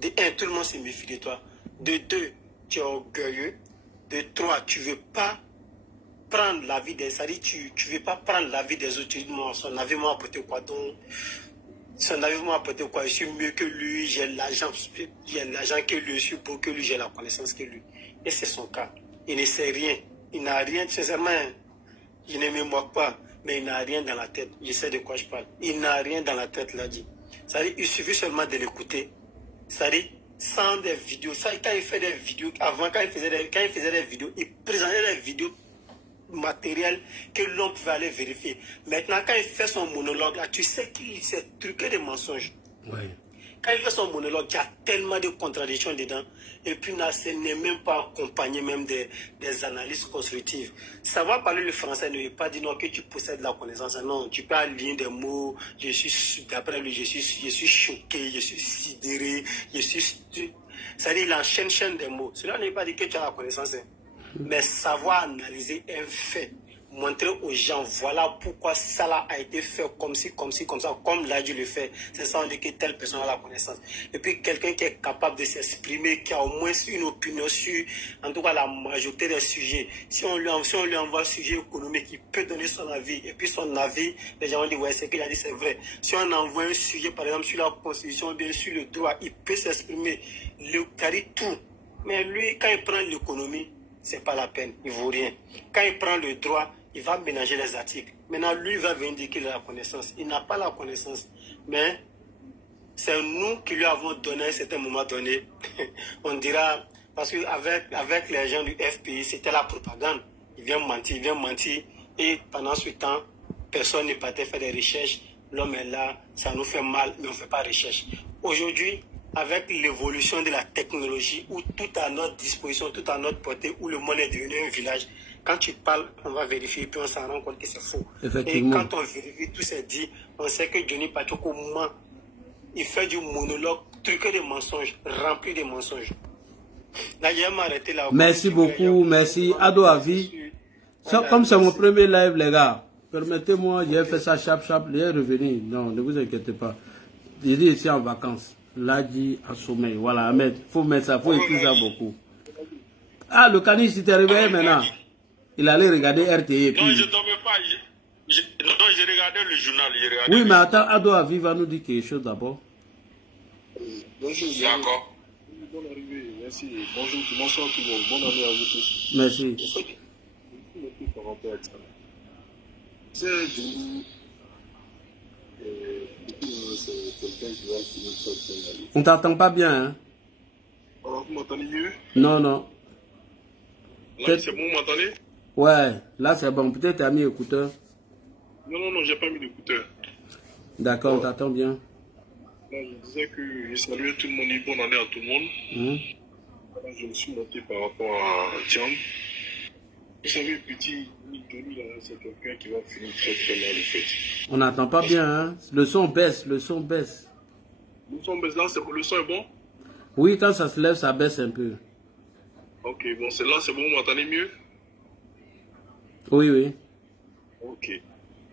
de 1, tout le monde se méfie de toi. De 2, tu es orgueilleux. De 3, tu ne veux pas prendre la vie des... C'est-à-dire, tu ne veux pas prendre la vie des autres. Tu dis, moi, son avis m'a apporté quoi donc? Son avis m'a apporté quoi? Je suis mieux que lui, j'ai l'argent que lui, je suis beau que lui, j'ai la connaissance que lui. Et c'est son cas. Il ne sait rien. Il n'a rien, sincèrement, je ne me moque pas, mais il n'a rien dans la tête. Je sais de quoi je parle. Il n'a rien dans la tête, là dit. C'est-à-dire, il suffit seulement de l'écouter. C'est-à-dire, sans des vidéos. Ça, quand il fait des vidéos, avant, quand il faisait des vidéos, il présentait des vidéos matériel que l'on pouvait aller vérifier. Maintenant, quand il fait son monologue, là, tu sais qu'il s'est truqué des mensonges. Oui. Quand il fait son monologue, il y a tellement de contradictions dedans. Et puis, ce n'est même pas accompagné même des analyses constructives. Savoir parler le français ne veut pas dire non que tu possèdes la connaissance. Non, tu peux aligner des mots. D'après lui, je suis choqué, je suis sidéré, c'est-à-dire, il enchaîne des mots. Cela ne veut pas dire que tu as la connaissance. Hein. Mais savoir analyser un fait, montrer aux gens, voilà pourquoi ça là a été fait comme ci, comme ça, comme là, Dieu le fait. C'est ça, on dit que telle personne a la connaissance. Et puis, quelqu'un qui est capable de s'exprimer, qui a au moins une opinion sur, en tout cas, la majorité des sujets. Si on lui envoie un sujet économique, il peut donner son avis. Et puis, son avis, les gens vont dire, ouais, ce qu'il a dit, c'est vrai. Si on envoie un sujet, par exemple, sur la Constitution, bien sur le droit, il peut s'exprimer. Le carré tout. Mais lui, quand il prend l'économie, c'est pas la peine, il vaut rien. Quand il prend le droit, il va ménager les articles. Maintenant, lui, il va venir dire qu'il a la connaissance. Il n'a pas la connaissance. Mais c'est nous qui lui avons donné à un certain moment donné. On dira, parce qu'avec les gens du FPI, c'était la propagande. Il vient mentir. Et pendant ce temps, personne n'est parti faire des recherches. L'homme est là, ça nous fait mal, mais on ne fait pas de recherche. Aujourd'hui, avec l'évolution de la technologie, où tout à notre disposition, tout à notre portée, où le monde est devenu un village, quand tu parles, on va vérifier, puis on s'en rend compte que c'est faux. Et quand on vérifie, tout c'est dit, on sait que Johnny Patoko, il fait du monologue, truqué de mensonges, rempli de mensonges. Là, je vais m'arrêter là. Merci beaucoup, merci. Ado Avi. Comme c'est mon premier live, les gars, permettez-moi, j'ai fait ça chap, il est revenu. Non, ne vous inquiétez pas. Il est ici en vacances. Ladji à sommeil. Voilà, il faut mettre ça, il faut écrire ça beaucoup. Ah, le caniche, il t'est réveillé maintenant. Il allait regarder RTI. Non, je ne dormais pas. Non, j'ai regardé le journal. Oui, mais attends, Ado Avi va nous dire quelque chose d'abord. Bonjour. D'accord. Bonne arrivée, merci. Bonjour, bonsoir tout le monde. Bonne année à vous tous. Merci. Par rapport à ça. C'est Johnny. On t'entend pas bien, hein? Alors, vous m'entendez mieux? Non. Là, c'est bon, vous m'entendez? Ouais, là c'est bon. Peut-être tu as mis écouteur. Non, j'ai pas mis d'écouteur. D'accord, on t'entend bien. Là, je disais que je saluais tout le monde et bonne année à tout le monde. Là, je me suis monté par rapport à Tiam. Vous savez, petit Johnny, c'est quelqu'un qui va finir très mal, en fait. On n'entend pas bien, hein? Le son baisse. Le son baisse là, le son est bon? Oui, quand ça se lève, ça baisse un peu. Ok, bon, c'est là, c'est bon, vous m'entendez mieux? Oui. Ok.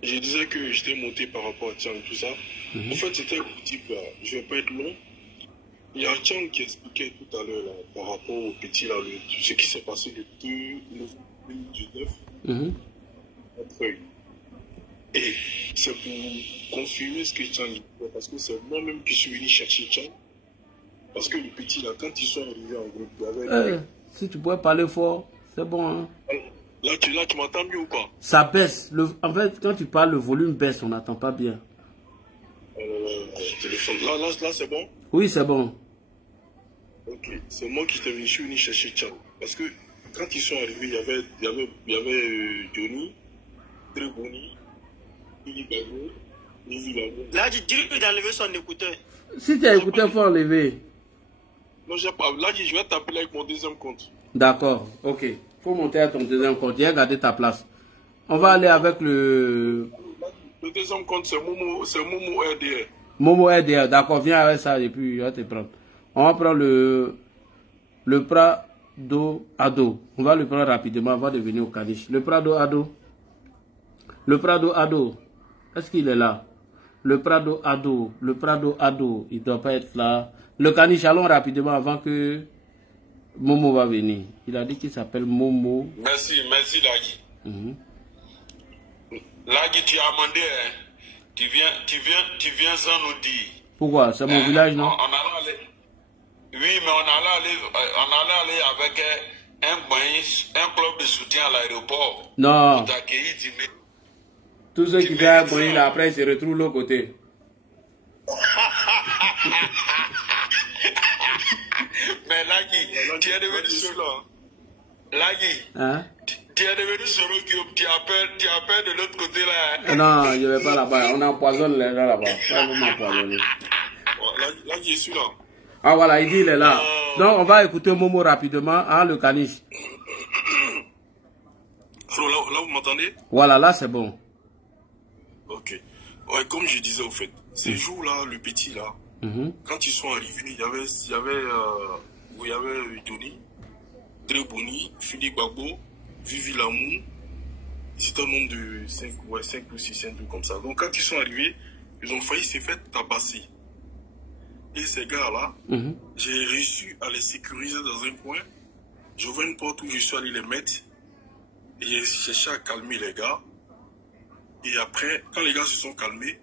Je disais que j'étais monté par rapport à Tiang, tout ça. En fait, c'était un petit peu, je ne vais pas être long. Il y a Tiang qui expliquait tout à l'heure, par rapport au petit, là, ce qui s'est passé le 2019 entre eux. Et c'est pour confirmer ce que Tiang dit, parce que c'est moi-même qui suis venu chercher Tiang. Parce que le petit, là, quand ils sont arrivés en groupe, il y avait... Si tu pouvais parler fort, c'est bon, hein? Là, tu m'entends mieux ou quoi? Ça baisse. En fait, quand tu parles, le volume baisse, on n'entend pas bien. Téléphone. Là, c'est bon? Oui, c'est bon. Ok, c'est moi qui suis venu chercher Tiang. Parce que quand ils sont arrivés, il y avait Johnny, Dréboni, Ili Bago, Nizi Bago. Là, tu dis d'enlever son écouteur. Si tu as écouté, il faut enlever. Non, j'ai pas. Là, je vais t'appeler avec mon deuxième compte. D'accord, ok. Faut monter à ton deuxième compte. J'ai gardé ta place. On va aller avec le... Le deuxième compte, c'est Momo RDR. Momo RDR, d'accord. Viens avec ça et puis je vais te prendre. On va prendre le Prado Ado. On va le prendre rapidement avant de venir au Caniche. Le Prado Ado. Le Prado Ado. Est-ce qu'il est là? Le Prado Ado. Le Prado Ado. Il ne doit pas être là. Le Caniche, allons rapidement avant que Momo va venir. Il a dit qu'il s'appelle Momo. Merci Lagui. Lagui, tu as demandé, hein? Tu viens sans nous dire. Pourquoi? C'est mon village, non? Oui, mais on allait aller avec un club de soutien à l'aéroport. Non. Pour t'accueillir, tous ceux qui viennent à là, après, ils se retrouvent de l'autre côté. Mais Lagui, tu es devenu solo. Lagui, tu es devenu solo, tu as peur de l'autre côté là. Non, je ne vais pas là-bas. On empoisonne les gens là-bas. Ça, vous m'empoisonnez. Là, je suis là. Ah voilà, il dit il est là. Donc on va écouter Momo rapidement, hein, le caniche. Alors là, vous m'entendez? Voilà, là c'est bon. Ok. Ouais, comme je disais au fait, ces jours-là, le petit là, quand ils sont arrivés, il y avait Johnny, Dreboni, Philippe Gbagbo, Vivi Lamou. C'était un nombre de 5 ou 6, un truc comme ça. Donc quand ils sont arrivés, ils ont failli se faire tabasser. Et ces gars-là, j'ai réussi à les sécuriser dans un coin. J'ouvrais une porte où je suis allé les mettre. Et j'ai cherché à calmer les gars. Et après, quand les gars se sont calmés,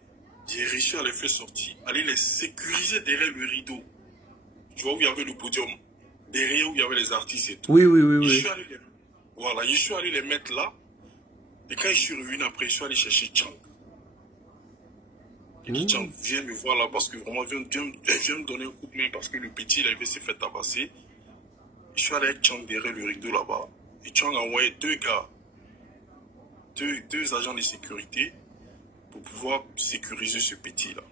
j'ai réussi à les faire sortir, aller les sécuriser derrière le rideau. Tu vois où il y avait le podium, derrière où il y avait les artistes et tout. Oui. Voilà, je suis allé les mettre là. Et quand je suis revenu après, je suis allé chercher Chang. J'ai dit, Chang, viens me voir là parce que vraiment, viens me donner un coup de main parce que le petit, il avait s'est fait tabasser. Je suis allé avec Chang derrière le rideau là-bas. Et Chang a envoyé 2 gars, deux agents de sécurité pour pouvoir sécuriser ce petit-là.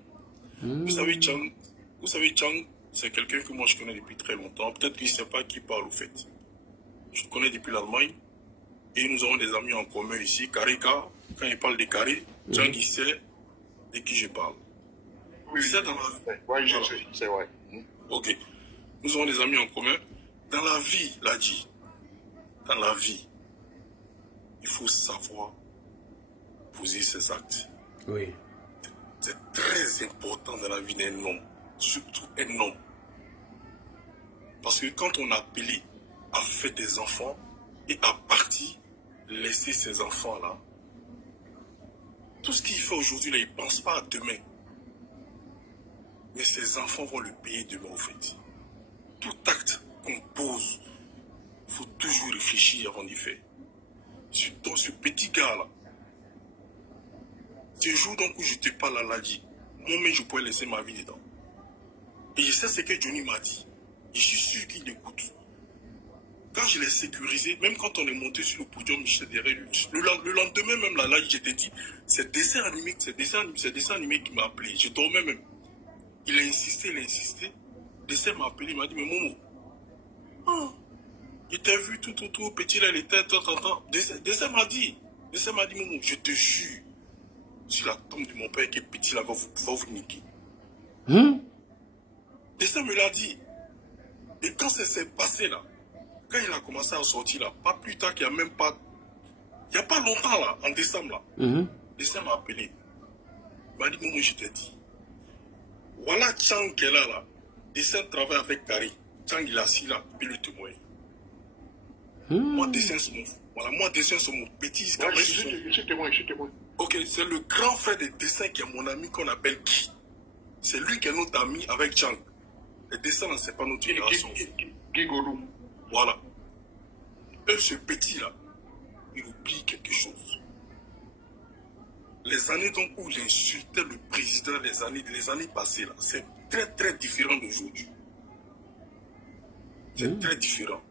Vous savez, Chang, c'est quelqu'un que moi je connais depuis très longtemps. Peut-être qu'il ne sait pas qui parle au fait. Je le connais depuis l'Allemagne. Et nous avons des amis en commun ici. Karika, quand il parle de Kari, Chang, il sait de qui je parle. Oui, c'est dans la vie. Oui, je sais, c'est vrai. Ok. Nous avons des amis en commun. Dans la vie, Ladji, dans la vie, il faut savoir poser ses actes. Oui. C'est très important dans la vie d'un homme, surtout un homme. Parce que quand on a appelé à faire des enfants et à partir, laisser ces enfants-là, tout ce qu'il fait aujourd'hui, il ne pense pas à demain. Mais ces enfants vont le payer demain, au fait. Tout acte qu'on pose, il faut toujours réfléchir avant d'y faire. Dans ce petit gars-là, ce jour donc où je te parle à Ladji, moi-même je pourrais laisser ma vie dedans. Et je sais ce que Johnny m'a dit. Je suis sûr qu'il écoute. Quand je l'ai sécurisé, même quand on est monté sur le podium, j'étais derrière lui. Le lendemain même, là, je t'ai dit, c'est dessin animé qui m'a appelé. Je dormais même. Il a insisté. Dessin m'a appelé, il m'a dit, mais Momo, il t'a vu tout, petit là, il était tant. Dessin m'a dit, Momo, je te jure, sur la tombe de mon père qui est petit là, va vous niquer. Dessin me l'a dit. Et quand ça s'est passé là, quand il a commencé à sortir là, pas plus tard qu'il n'y a même pas... Il n'y a pas longtemps là, en décembre là, Dessin m'a appelé. Il m'a dit, Momo, je t'ai dit. Voilà Chang qui est là. Dessin travaille avec Kari. Chang il est assis là, puis le témoin. Moi, Dessin c'est mon petit. Je suis témoin. Ok, c'est le grand frère de Dessin qui est mon ami qu'on appelle Guy. C'est lui qui est notre ami avec Chang. Le Dessin, c'est pas notre génération. Guy Godou. Voilà. Et ce petit-là, il oublie quelque chose. Les années donc où j'insultais le président, les années passées, là, c'est très très différent d'aujourd'hui. C'est très différent.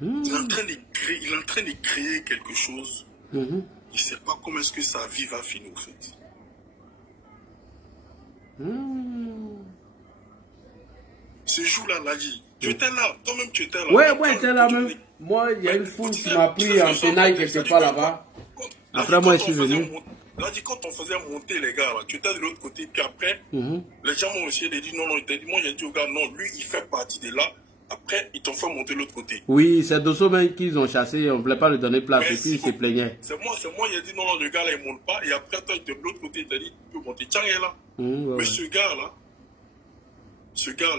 Il est en train de créer quelque chose. Il ne sait pas comment est-ce que sa vie va finir, en fait. Ce jour-là, Ladji, tu étais là, toi-même tu étais là. Ouais, j'étais là même. Moi, il y a une foule qui m'a pris en tenaille quelque part là-bas. Après, moi, je suis venu. Ladji, quand on faisait monter les gars, là, tu étais de l'autre côté, puis après, les gens m'ont essayé de dire non, moi j'ai dit au gars, non, lui, il fait partie de là. Après, ils t'ont fait monter de l'autre côté. Oui, c'est Dosso même qu'ils ont chassé, on ne voulait pas lui donner place, et puis il se plaignait. C'est moi, j'ai dit non, le gars là, il ne monte pas, et après, toi, il était de l'autre côté, il t'a dit, tu peux monter. Tiens, il est là. Mais ce gars-là,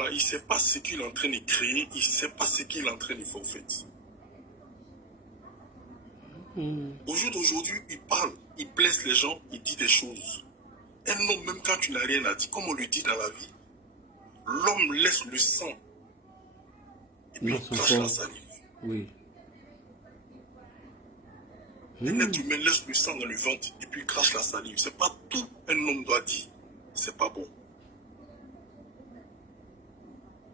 il ne sait pas ce qu'il est en train de créer, il ne sait pas ce qu'il est en train de faire, en fait. Au jour d'aujourd'hui, il parle, il blesse les gens, il dit des choses. Un homme, même quand tu n'as rien à dire, comme on le dit dans la vie, l'homme laisse le sang. Et puis il crache la salive. Oui. Un être humain laisse le sang dans le ventre et puis il crache la salive. C'est pas tout un homme doit dire. C'est pas bon.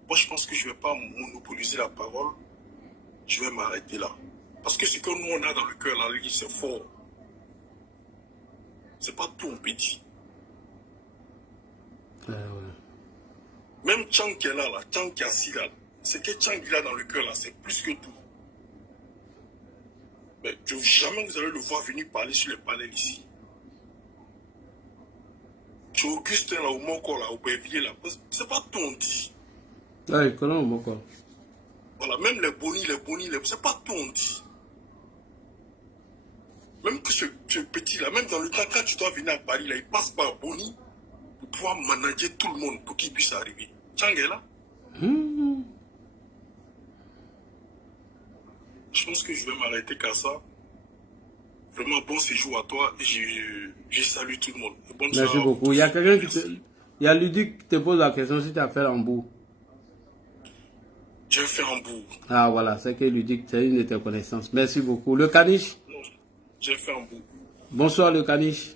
Moi, je pense que je ne vais pas monopoliser la parole. Je vais m'arrêter là. Parce que ce que nous, on a dans le cœur, la Ligue, c'est fort. C'est pas tout, on peut dire. Même Tchang qui est là, Tchang qui est assis là, ce que Tchang il a dans le cœur là, c'est plus que tout. Mais jamais vous allez le voir venir parler sur les panels ici. Tu Augustin là, au Moko là, au Bévilliers là, c'est pas tout on dit. Oui, comment au Moko? Voilà, même les bonis, c'est pas tout on dit. Même que ce petit là, même dans le temps quand tu dois venir à Paris là, il passe par Boni pour pouvoir manager tout le monde pour qu'il puisse arriver. Tchang est là. Je pense que je vais m'arrêter qu'à ça. Vraiment bon séjour à toi et je salue tout le monde. Merci beaucoup. Il y a quelqu'un qui te... Il y a Ludic qui te pose la question si tu as fait Hambourg. J'ai fait Hambourg. Ah voilà, c'est que Ludic, c'est une de tes connaissances. Merci beaucoup. Le Caniche? Non, j'ai fait Hambourg. Bonsoir le Caniche.